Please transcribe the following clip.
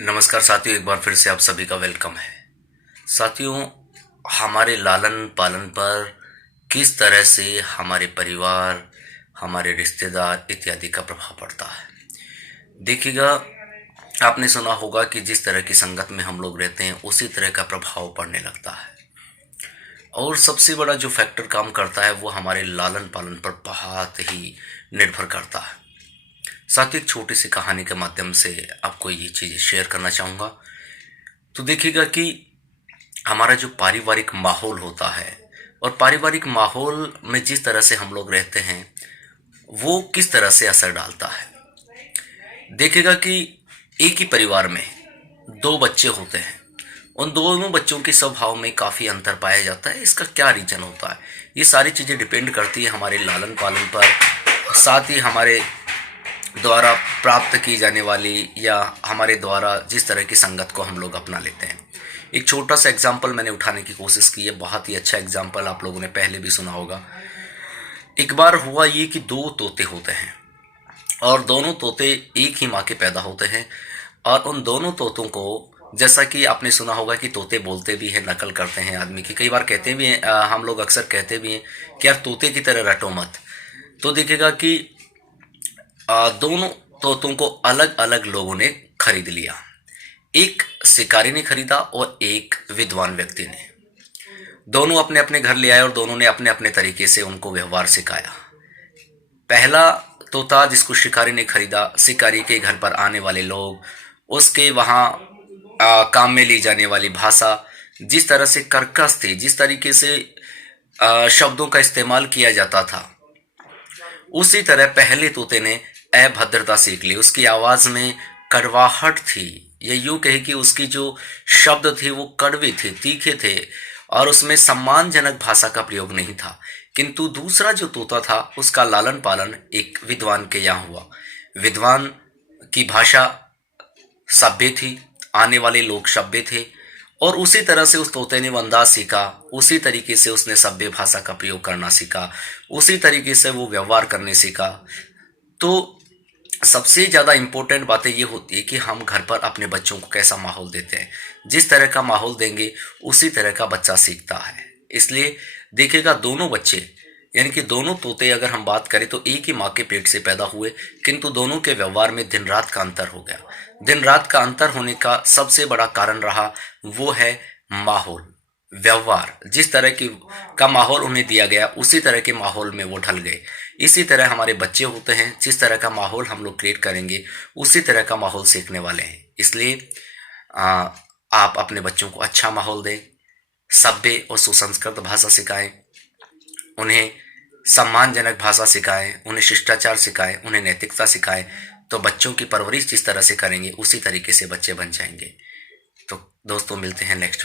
नमस्कार साथियों, एक बार फिर से आप सभी का वेलकम है। साथियों, हमारे लालन पालन पर किस तरह से हमारे परिवार, हमारे रिश्तेदार इत्यादि का प्रभाव पड़ता है। देखिएगा, आपने सुना होगा कि जिस तरह की संगत में हम लोग रहते हैं उसी तरह का प्रभाव पड़ने लगता है। और सबसे बड़ा जो फैक्टर काम करता है वो हमारे लालन पालन पर बहुत ही निर्भर करता है। साथ ही एक छोटी सी कहानी के माध्यम से आपको ये चीज़ शेयर करना चाहूँगा। तो देखिएगा कि हमारा जो पारिवारिक माहौल होता है और पारिवारिक माहौल में जिस तरह से हम लोग रहते हैं वो किस तरह से असर डालता है। देखिएगा कि एक ही परिवार में दो बच्चे होते हैं, उन दोनों बच्चों के स्वभाव में काफ़ी अंतर पाया जाता है। इसका क्या रीज़न होता है? ये सारी चीज़ें डिपेंड करती है हमारे लालन पालन पर, साथ ही हमारे द्वारा प्राप्त की जाने वाली या हमारे द्वारा जिस तरह की संगत को हम लोग अपना लेते हैं। एक छोटा सा एग्जाम्पल मैंने उठाने की कोशिश की है, बहुत ही अच्छा एग्जाम्पल, आप लोगों ने पहले भी सुना होगा। एक बार हुआ ये कि दो तोते होते हैं और दोनों तोते एक ही माँ के पैदा होते हैं। और उन दोनों तोतों को, जैसा कि आपने सुना होगा कि तोते बोलते भी हैं, नकल करते हैं आदमी की, कई बार कहते भी हैं, हम लोग अक्सर कहते भी हैं कि यार तोते की तरह रटो मत। तो देखिएगा कि दोनों तोतों को अलग अलग लोगों ने खरीद लिया। एक शिकारी ने खरीदा और एक विद्वान व्यक्ति ने। दोनों अपने अपने घर ले आए और दोनों ने अपने अपने तरीके से उनको व्यवहार सिखाया। पहला तोता जिसको शिकारी ने खरीदा, शिकारी के घर पर आने वाले लोग, उसके वहाँ काम में ली जाने वाली भाषा, जिस तरह से कर्कश थी, जिस तरीके से शब्दों का इस्तेमाल किया जाता था, उसी तरह पहले तोते ने अभद्रता सीख ली। उसकी आवाज में कड़वाहट थी, या यूं कहे कि उसकी जो शब्द थे वो कड़वे थे, तीखे थे और उसमें सम्मानजनक भाषा का प्रयोग नहीं था। किंतु दूसरा जो तोता था उसका लालन पालन एक विद्वान के यहाँ हुआ। विद्वान की भाषा सभ्य थी, आने वाले लोग सभ्य थे और उसी तरह से उस तोते ने वो अंदाज सीखा, उसी तरीके से उसने सभ्य भाषा का प्रयोग करना सीखा, उसी तरीके से वो व्यवहार करने सीखा। तो सबसे ज़्यादा इम्पोर्टेंट बातें ये होती है कि हम घर पर अपने बच्चों को कैसा माहौल देते हैं। जिस तरह का माहौल देंगे उसी तरह का बच्चा सीखता है। इसलिए देखिएगा, दोनों बच्चे यानी कि दोनों तोते अगर हम बात करें तो एक ही माँ के पेट से पैदा हुए, किंतु दोनों के व्यवहार में दिन रात का अंतर हो गया। दिन रात का अंतर होने का सबसे बड़ा कारण रहा वो है माहौल, व्यवहार। जिस तरह की का माहौल उन्हें दिया गया उसी तरह के माहौल में वो ढल गए। इसी तरह हमारे बच्चे होते हैं, जिस तरह का माहौल हम लोग क्रिएट करेंगे उसी तरह का माहौल सीखने वाले हैं। इसलिए आप अपने बच्चों को अच्छा माहौल दें, सभ्य और सुसंस्कृत भाषा सिखाएं, उन्हें सम्मानजनक भाषा सिखाएं, उन्हें शिष्टाचार सिखाएं, उन्हें नैतिकता सिखाएं। तो बच्चों की परवरिश जिस तरह से करेंगे उसी तरीके से बच्चे बन जाएंगे। तो दोस्तों, मिलते हैं नेक्स्ट